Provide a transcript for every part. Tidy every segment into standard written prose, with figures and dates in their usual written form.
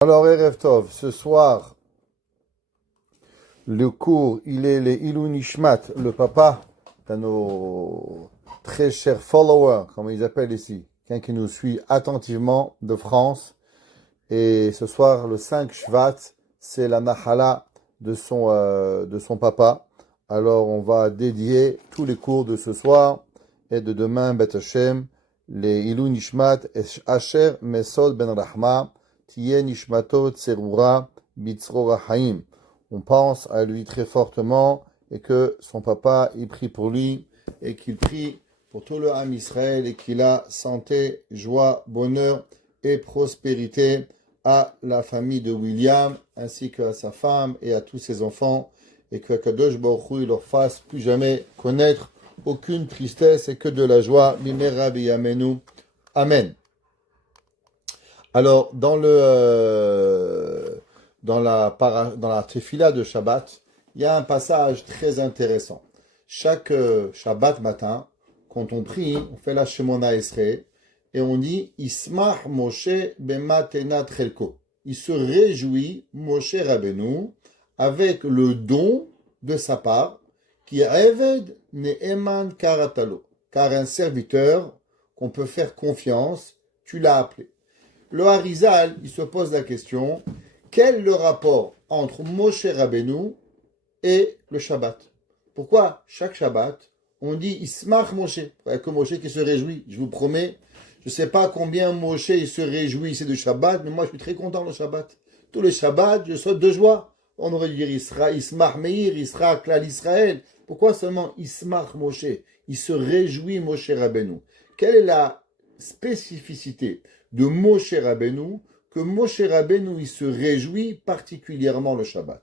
Alors, Erev Tov, ce soir, le cours, il est les Ilou Nishmat, le papa de nos très chers followers, comme ils appellent ici, quelqu'un qui nous suit attentivement de France. Et ce soir, le 5 Shvat, c'est la Nahala de son papa. Alors, on va dédier tous les cours de ce soir et de demain, Bet Hashem, les Ilou Nishmat, Asher Mesod Ben Rahma, Tiye Nishmato Tserura Bitzrora Haim. On pense à lui très fortement et que son papa, il prie pour lui et qu'il prie pour tout le Ham Israël et qu'il a santé, joie, bonheur et prospérité à la famille de William ainsi qu'à sa femme et à tous ses enfants et que Kadosh Baruch Hu, il leur fasse plus jamais connaître aucune tristesse et que de la joie. Bimera biyamenu. Amen. Alors, dans la tefila de Shabbat, il y a un passage très intéressant. Chaque Shabbat matin, quand on prie, on fait la Shemona Esrei et on dit Ismach Moshe bematenat chelko. Il se réjouit, Moshe Rabbeinu, avec le don de sa part, qui est Eved Ne'eman Karatalo, car un serviteur qu'on peut faire confiance, tu l'as appelé. Le Harizal, il se pose la question, quel est le rapport entre Moshe Rabbeinu et le Shabbat? Pourquoi chaque Shabbat, on dit Ismach Moshe, que Moshe qui se réjouit? Je vous promets, je ne sais pas combien Moshe il se réjouit ici de Shabbat, mais moi je suis très content le Shabbat. Tous les Shabbats, je saute de joie. On aurait dû dire Ismach Meir, Isra Klal Israël. Pourquoi seulement Ismach Moshe? Il se réjouit Moshe Rabbeinu. Quelle est la spécificité de Moshe Rabbeinu, que Moshe Rabbeinu il se réjouit particulièrement le Shabbat?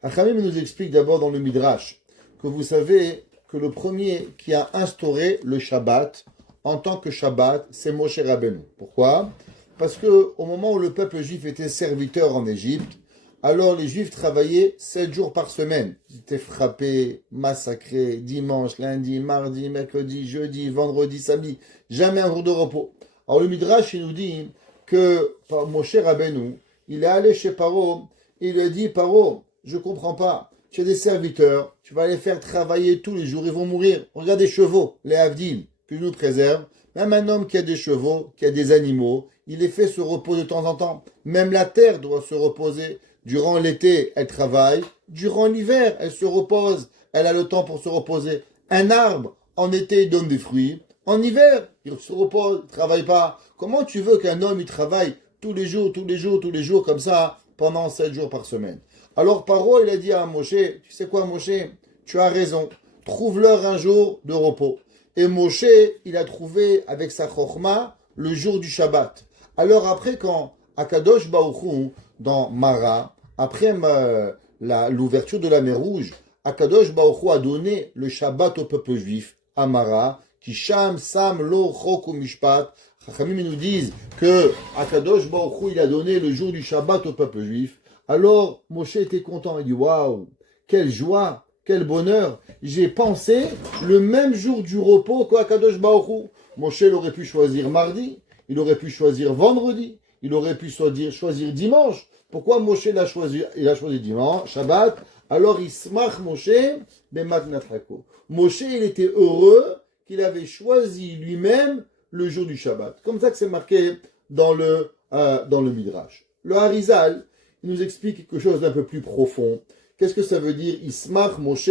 Achamim nous explique d'abord dans le Midrash que vous savez que le premier qui a instauré le Shabbat en tant que Shabbat, c'est Moshe Rabbeinu. Pourquoi? Parce que au moment où le peuple juif était serviteur en Égypte, alors les Juifs travaillaient 7 jours par semaine. Ils étaient frappés, massacrés, dimanche, lundi, mardi, mercredi, jeudi, vendredi, samedi. Jamais un jour de repos. Alors le Midrash, il nous dit que Moshe Rabbeinu, il est allé chez Paro, et il lui a dit, Paro, je ne comprends pas, tu as des serviteurs, tu vas les faire travailler tous les jours, ils vont mourir. Regarde les chevaux, les Havdim, que nous préserve. Même un homme qui a des chevaux, qui a des animaux, il les fait se reposer de temps en temps. Même la terre doit se reposer. Durant l'été, elle travaille. Durant l'hiver, elle se repose. Elle a le temps pour se reposer. Un arbre, en été, il donne des fruits. En hiver, il se repose, il ne travaille pas. Comment tu veux qu'un homme, il travaille tous les jours, comme ça, pendant 7 jours par semaine? Alors, Paro, il a dit à Moshe, tu sais quoi, Moshe? Tu as raison. Trouve-leur un jour de repos. Et Moshe, il a trouvé avec sa chokhma le jour du Shabbat. Alors après, quand Akadosh Baruch Hu, dans Mara, après l'ouverture de la mer Rouge, Akadosh Baruch Hu a donné le Shabbat au peuple juif, à Mara, qui Sham, Sam, Lo, Chok, Mishpat. Chachamim nous disent que Akadosh Baruch Hu, il a donné le jour du Shabbat au peuple juif. Alors Moshe était content, il dit waouh, quelle joie, quel bonheur. J'ai pensé le même jour du repos qu'Akadosh Baruch Hu. Moshe il aurait pu choisir mardi, il aurait pu choisir vendredi, il aurait pu choisir dimanche. Pourquoi Moshe l'a choisi? Il a choisi dimanche, Shabbat. Alors Ismach Moshe b'matnatrako. Moshe, il était heureux qu'il avait choisi lui-même le jour du Shabbat. Comme ça que c'est marqué dans le Midrash. Le Harizal, il nous explique quelque chose d'un peu plus profond. Qu'est-ce que ça veut dire Ismach Moshe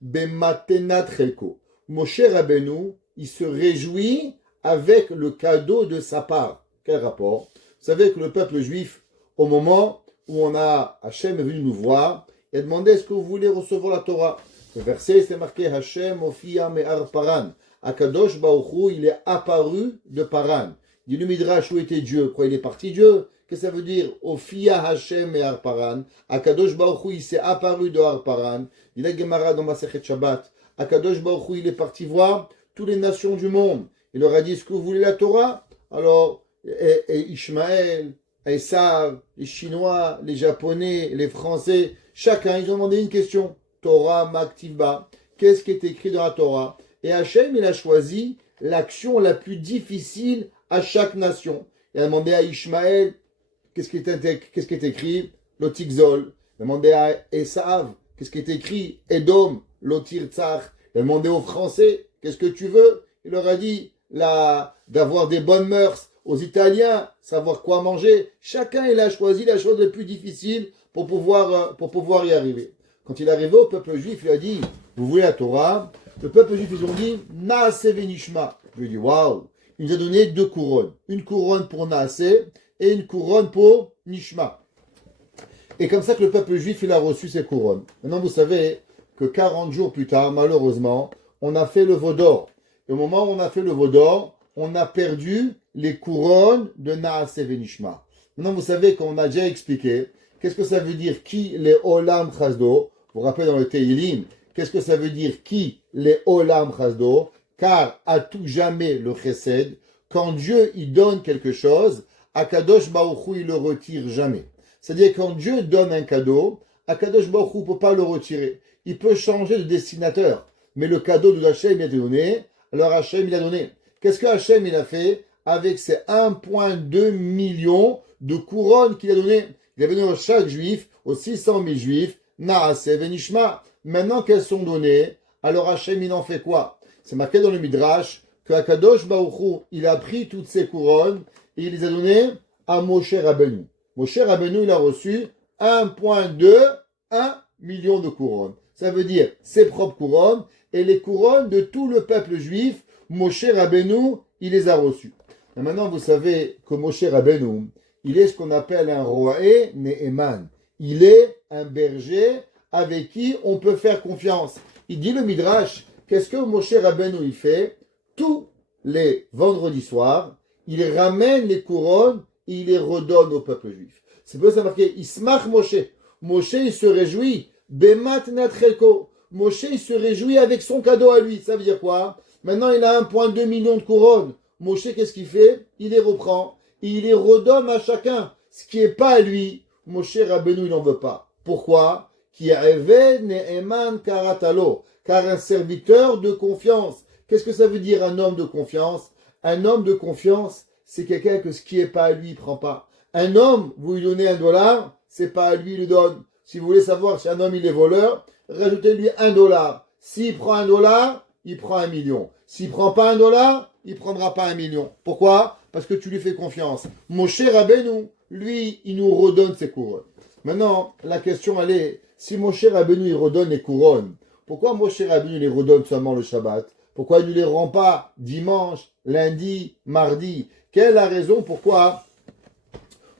b'matnatrako? Moshe Rabbeinu, il se réjouit avec le cadeau de sa part. Quel rapport? Vous savez que le peuple juif, au moment où Hachem est venu nous voir, il a demandé est-ce que vous voulez recevoir la Torah? Le verset, c'est marqué Hachem Ofiya Me'ar Paran. Akadosh Baruch Hu, il est apparu de Paran. Il dit le Midrash, où était Dieu? Quoi, il est parti Dieu? Qu'est-ce que ça veut dire? Ofiya Hachem Me'ar Paran. Akadosh Baruch Hu, il s'est apparu de Har Paran. Il y a Gemara dans Masechet Shabbat. Akadosh Baruch Hu, il est parti voir toutes les nations du monde. Il leur a dit est-ce que vous voulez la Torah? Alors, et Ishmaël, Esav, les Chinois, les Japonais, les Français, chacun, ils ont demandé une question. Torah Maktivba. Qu'est-ce qui est écrit dans la Torah? Et Hachem, il a choisi l'action la plus difficile à chaque nation. Il a demandé à Ishmaël, qu'est-ce qui est écrit? L'Otixol. Il a demandé à Esav, qu'est-ce qui est écrit? Edom, l'Otirtzach. Il a demandé aux Français, qu'est-ce que tu veux? Il leur a dit d'avoir des bonnes mœurs. Aux Italiens, savoir quoi manger. Chacun, il a choisi la chose la plus difficile pour pouvoir y arriver. Quand il est arrivé au peuple juif, il a dit, vous voulez la Torah? Le peuple juif, ils ont dit, Naaseh venishma. Je lui ai dit, waouh! Il nous a donné 2 couronnes. Une couronne pour Naaseh et une couronne pour Nishma. Et comme ça que le peuple juif, il a reçu ses couronnes. Maintenant, vous savez que 40 jours plus tard, malheureusement, on a fait le veau d'or. Et au moment où on a fait le veau d'or, on a perdu les couronnes de Naaseh venishma. Maintenant, vous savez qu'on a déjà expliqué qu'est-ce que ça veut dire qui les Olam Chasdo. Vous vous rappelez dans le Teilim, qu'est-ce que ça veut dire qui les Olam Chasdo? Car à tout jamais le Chesed, quand Dieu il donne quelque chose, Akadosh Baruch Hu il le retire jamais. C'est-à-dire quand Dieu donne un cadeau, Akadosh Baruch Hu ne peut pas le retirer. Il peut changer de destinateur, mais le cadeau de Hachem il a été donné, alors Hachem il a donné. Qu'est-ce que Hachem il a fait avec ces 1,2 million de couronnes qu'il a donné? Il a donné à chaque juif, aux 600 000 juifs, Naaseh venishma. Maintenant qu'elles sont données, alors Hachem il en fait quoi? C'est marqué dans le Midrash que Akadosh Baruch Hu, il a pris toutes ces couronnes et il les a données à Moshe Rabbeinu. Moshe Rabbeinu, il a reçu 1,1 million de couronnes. Ça veut dire ses propres couronnes et les couronnes de tout le peuple juif. Moshe Rabbeinu, il les a reçus. Et maintenant, vous savez que Moshe Rabbeinu, il est ce qu'on appelle un roé Ne'eman. Il est un berger avec qui on peut faire confiance. Il dit le Midrash, qu'est-ce que Moshe Rabbeinu il fait? Tous les vendredis soirs, il ramène les couronnes et il les redonne au peuple juif. C'est pour ça marqué Ismach Moshe. Moshe il se réjouit. Bemat Natchelko. Moshe il se réjouit avec son cadeau à lui. Ça veut dire quoi? Maintenant il a 1,2 million de couronnes. Moshe qu'est-ce qu'il fait? Il les reprend et il les redonne à chacun. Ce qui n'est pas à lui, Moshe Rabbeinu il n'en veut pas. Pourquoi? Qui avait Ne'eman Karatalo. Car un serviteur de confiance. Qu'est-ce que ça veut dire un homme de confiance? Un homme de confiance, c'est quelqu'un que ce qui n'est pas à lui, il ne prend pas. Un homme, vous lui donnez $1, c'est pas à lui, il le donne. Si vous voulez savoir si un homme il est voleur, rajoutez-lui $1. S'il prend $1, il prend 1 million. S'il ne prend pas $1, il ne prendra pas 1 million. Pourquoi? Parce que tu lui fais confiance. Moshe Rabbeinu, lui, il nous redonne ses couronnes. Maintenant, la question elle est, si Moshe Rabbeinu il redonne les couronnes, pourquoi Moshe Rabbeinu les redonne seulement le Shabbat? Pourquoi il ne les rend pas dimanche, lundi, mardi? Quelle est la raison pourquoi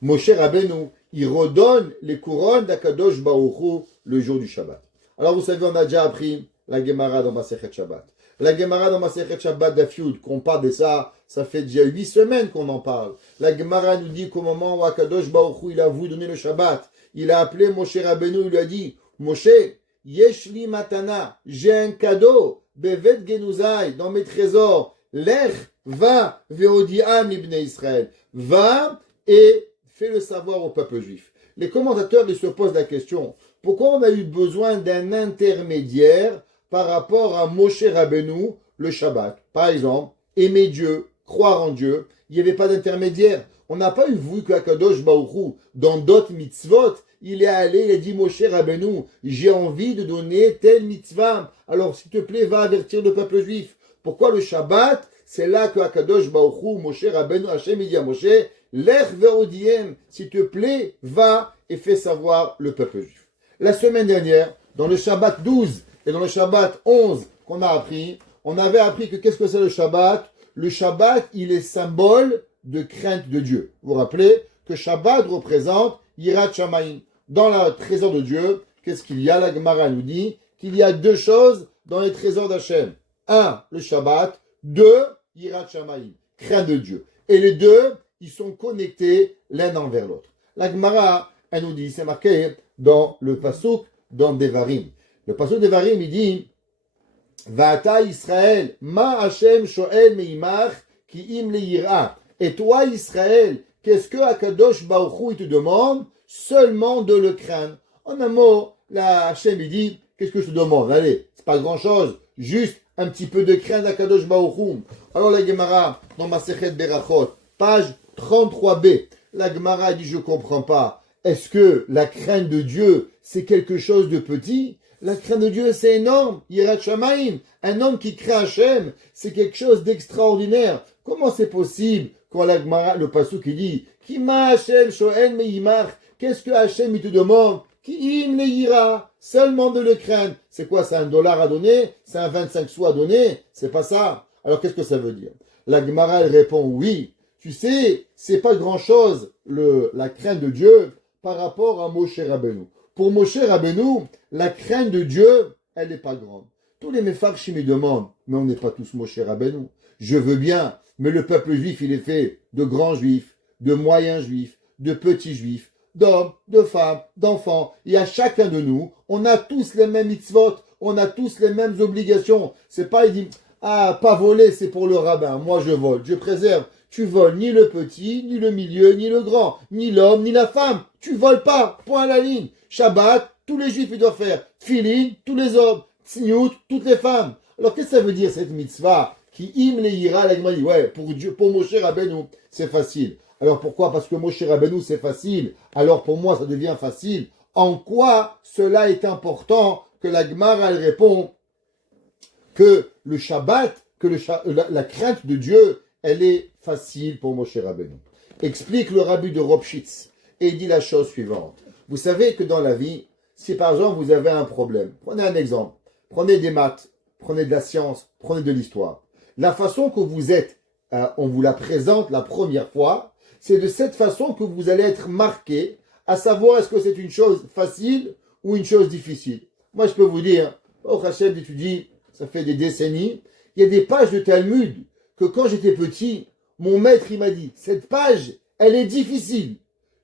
Moshe Rabbeinu il redonne les couronnes d'Akadosh Baruch Hu le jour du Shabbat? Alors vous savez, on a déjà appris la Gemara dans Masechet Shabbat. La Gemara dans Masechet Shabbat d'Afyud, qu'on parle de ça, ça fait déjà 8 semaines qu'on en parle. La Gemara nous dit qu'au moment où Akadosh Baruch Hu il a voulu donner le Shabbat, il a appelé Moshe Rabbeinu, il lui a dit, Moshe, Yeshli Matana, j'ai un cadeau, Bevet Genuzai, dans mes trésors, Lech, va, Veodiam ibn Israël, va et fais le savoir au peuple juif. Les commentateurs ils se posent la question, pourquoi on a eu besoin d'un intermédiaire par rapport à Moshe Rabbeinu, le Shabbat? Par exemple, aimer Dieu, croire en Dieu, il n'y avait pas d'intermédiaire. On n'a pas eu vu qu'Akadosh Baruch Hu, dans d'autres mitzvot, il est allé, il a dit Moshe Rabbeinu, j'ai envie de donner telle mitzvah. Alors s'il te plaît, va avertir le peuple juif. Pourquoi le Shabbat? C'est là que Akadosh Baruch Hu, Moshe Rabbeinu, Hachem, il dit à Moshe, Lech ve'odiem, s'il te plaît, va et fais savoir le peuple juif. La semaine dernière, dans le Shabbat 12 et dans le Shabbat 11 qu'on a appris, on avait appris que qu'est-ce que c'est le Shabbat? Le Shabbat, il est symbole de crainte de Dieu. Vous vous rappelez que Shabbat représente Yirat Shamayim. Dans le trésor de Dieu, qu'est-ce qu'il y a? La Gemara nous dit qu'il y a 2 choses dans les trésors d'Hachem. 1, le Shabbat. 2, Yirat Shamayim, crainte de Dieu. Et les 2, ils sont connectés l'un envers l'autre. La Gemara, elle nous dit, c'est marqué dans le Pasuk, dans Devarim. Le Pasuk Devarim, il dit, Va'ata Israël, ma Hashem shoel meimach ki im le yira. Et toi, Israël, qu'est-ce que Akadosh Baruch Hu, il te demande? Seulement de le craindre. En un mot, la Hashem, il dit, qu'est-ce que je te demande? Allez, c'est pas grand-chose, juste un petit peu de crainte d'Akadosh Baruch Hu. Alors la Gemara, dans Masechet Berachot, page 33b, La Gemara dit, je comprends pas. Est-ce que la crainte de Dieu, c'est quelque chose de petit? La crainte de Dieu, c'est énorme. Yirat Shamayim. Un homme qui craint Hachem, c'est quelque chose d'extraordinaire. Comment c'est possible quand la Gemara, le passou qui dit, Kima Hachem shoel meimach, qu'est-ce que Hachem il te demande? Ki im le yira, seulement de le craindre. C'est quoi? C'est $1 à donner? C'est un 25 sous à donner? C'est pas ça. Alors qu'est-ce que ça veut dire? La Gemara, elle répond oui. Tu sais, c'est pas grand-chose la crainte de Dieu par rapport à Moshe Rabbeinu. Pour Moshe Rabbeinu, la crainte de Dieu, elle n'est pas grande. Tous les Mefarshim me demandent, mais on n'est pas tous Moshe Rabbeinu. Je veux bien, mais le peuple juif, il est fait de grands juifs, de moyens juifs, de petits juifs, d'hommes, de femmes, d'enfants. Et à chacun de nous, on a tous les mêmes mitzvot, on a tous les mêmes obligations. C'est pas, il dit, ah, pas voler, c'est pour le rabbin. Moi, je vole, je préserve. Tu voles ni le petit, ni le milieu, ni le grand, ni l'homme, ni la femme. Tu voles pas. Point à la ligne. Shabbat, tous les juifs, ils doivent faire. Tfilin, tous les hommes. Tzniut, toutes les femmes. Alors, qu'est-ce que ça veut dire, cette mitzvah? Qui im le ira, la Gemara dit, ouais, pour Dieu, pour Moshe Rabbeinu, c'est facile. Alors, pourquoi? Parce que Moshe Rabbeinu, c'est facile. Alors, pour moi, ça devient facile. En quoi cela est important que la Gemara, elle répond que le Shabbat, que la crainte de Dieu, elle est facile pour Moshe Rabbeinu. Explique le rabbi de Ropshitz et il dit la chose suivante. Vous savez que dans la vie, si par exemple vous avez un problème, prenez un exemple, prenez des maths, prenez de la science, prenez de l'histoire. La façon que vous êtes, on vous la présente la première fois, c'est de cette façon que vous allez être marqué, à savoir est-ce que c'est une chose facile ou une chose difficile. Moi je peux vous dire, au Hachem d'étudier, ça fait des décennies, il y a des pages de Talmud que quand j'étais petit, mon maître il m'a dit, cette page, elle est difficile.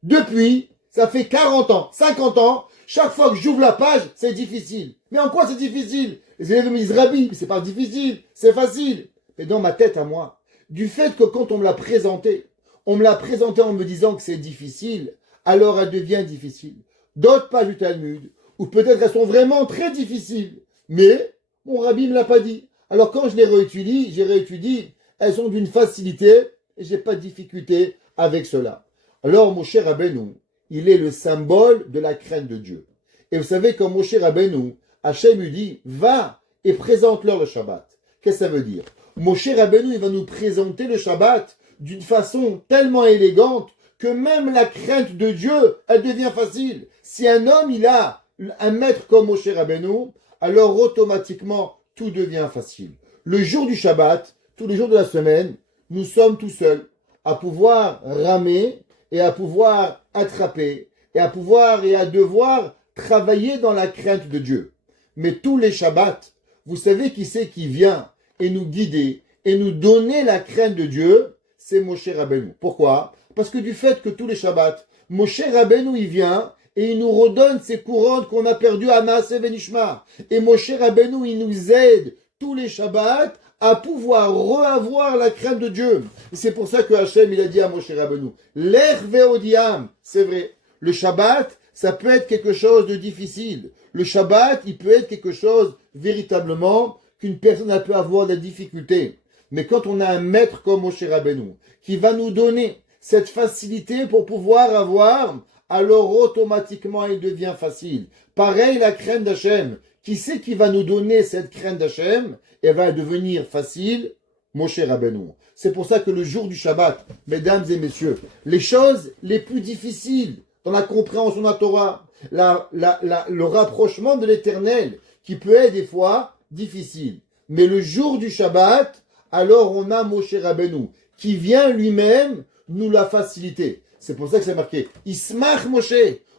Depuis, ça fait 40 ans, 50 ans, chaque fois que j'ouvre la page, c'est difficile. Mais en quoi c'est difficile? Les élèves me disent, Rabbi, c'est pas difficile, c'est facile. Mais dans ma tête à moi, du fait que quand on me l'a présenté en me disant que c'est difficile, alors elle devient difficile. D'autres pages du Talmud, ou peut-être elles sont vraiment très difficiles, mais mon Rabbi me l'a pas dit. Alors quand je les réétudie, elles sont d'une facilité et j'ai pas de difficulté avec cela. Alors Moshe Rabbeinu, il est le symbole de la crainte de Dieu. Et vous savez, quand Moshe Rabbeinu, Hachem lui dit, va et présente-leur le Shabbat. Qu'est-ce que ça veut dire? Moshe Rabbeinu, il va nous présenter le Shabbat d'une façon tellement élégante que même la crainte de Dieu, elle devient facile. Si un homme, il a un maître comme Moshe Rabbeinu, alors automatiquement, tout devient facile. Le jour du Shabbat, tous les jours de la semaine, nous sommes tout seuls à pouvoir ramer et à pouvoir attraper et à pouvoir et à devoir travailler dans la crainte de Dieu. Mais tous les Shabbats, vous savez qui c'est qui vient et nous guider et nous donner la crainte de Dieu? C'est Moshe Rabbeinu. Pourquoi? Parce que du fait que tous les Shabbats, Moshe Rabbeinu il vient et il nous redonne ces couronnes qu'on a perdues à Naaseh Venishma. Et Moshe Rabbeinu il nous aide tous les Shabbats à pouvoir reavoir la crainte de Dieu. Et c'est pour ça que Hachem il a dit à Moshe Rabbeinu, l'Ech ve'odiam, c'est vrai, le Shabbat, ça peut être quelque chose de difficile. Le Shabbat, il peut être quelque chose véritablement qu'une personne elle peut avoir de la difficulté. Mais quand on a un maître comme Moshe Rabbeinu, qui va nous donner cette facilité pour pouvoir avoir, alors automatiquement il devient facile. Pareil la crainte d'Hachem. Qui c'est qui va nous donner cette crainte d'Hachem? Elle va devenir facile, Moshe Rabbeinu. C'est pour ça que le jour du Shabbat, mesdames et messieurs, les choses les plus difficiles dans la compréhension de la Torah, le rapprochement de l'Éternel, qui peut être des fois difficile. Mais le jour du Shabbat, alors on a Moshe Rabbeinu, qui vient lui-même nous la faciliter. C'est pour ça que c'est marqué, Ismach Moshe.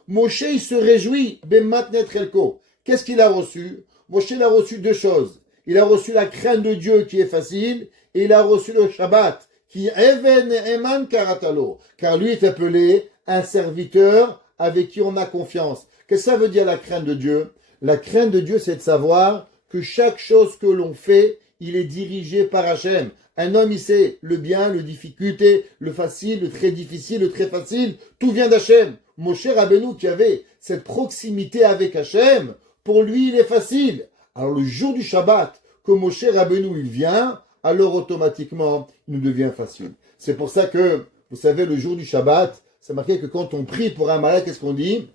Moshe, il se réjouit, Bematnet Chelko. Qu'est-ce qu'il a reçu? Moshe, il a reçu deux choses. Il a reçu la crainte de Dieu qui est facile, et il a reçu le Shabbat, qui Even Eman Karatalo, car lui est appelé un serviteur avec qui on a confiance. Qu'est-ce que ça veut dire la crainte de Dieu? La crainte de Dieu, c'est de savoir que chaque chose que l'on fait, il est dirigé par Hachem. Un homme, il sait le bien, le difficulté, le facile, le très difficile, le très facile, tout vient d'Hachem. Moshe Rabbeinu qui avait cette proximité avec Hachem, pour lui, il est facile. Alors le jour du Shabbat, que Moshe Rabbeinu il vient, alors automatiquement, il nous devient facile. C'est pour ça que, vous savez, le jour du Shabbat, c'est marqué que quand on prie pour un malade, qu'est-ce qu'on dit?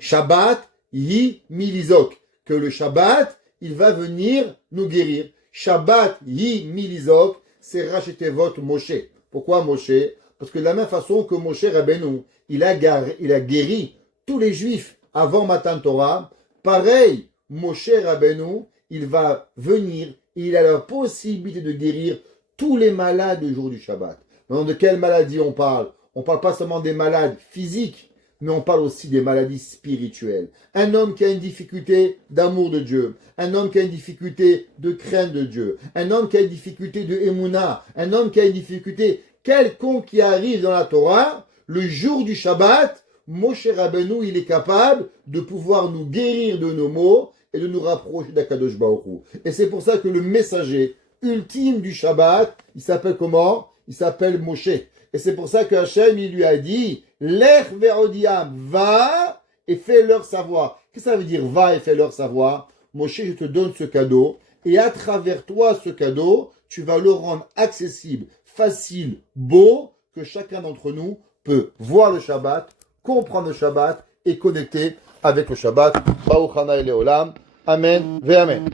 Shabbat yi milizok. Que le Shabbat, il va venir nous guérir. Shabbat yi milizok, c'est Rachetevot Moshe. Pourquoi Moshe? Parce que de la même façon que Moshe Rabbeinu, il a guéri tous les Juifs avant Matan Torah, pareil, Moshe Rabbeinu, il va venir, il a la possibilité de guérir tous les malades le jour du Shabbat. Maintenant, de quelle maladie on parle? On ne parle pas seulement des malades physiques, mais on parle aussi des maladies spirituelles. Un homme qui a une difficulté d'amour de Dieu, un homme qui a une difficulté de crainte de Dieu, un homme qui a une difficulté de émouna, un homme qui a une difficulté quelconque qui arrive dans la Torah, le jour du Shabbat, Moshe Rabbeinu, il est capable de pouvoir nous guérir de nos maux et de nous rapprocher d'Akadosh Baruch Hu. Et c'est pour ça que le messager ultime du Shabbat, il s'appelle comment? Il s'appelle Moshe. Et c'est pour ça que Hachem, il lui a dit, Lech ve'odiam, va et fais-leur savoir. Qu'est-ce que ça veut dire, va et fais-leur savoir? Moshe, je te donne ce cadeau, et à travers toi, ce cadeau, tu vas le rendre accessible, facile, beau, que chacun d'entre nous peut voir le Shabbat, comprendre le Shabbat et connecter avec le Shabbat. Baruch Hana Leolam. Amen ve Amen.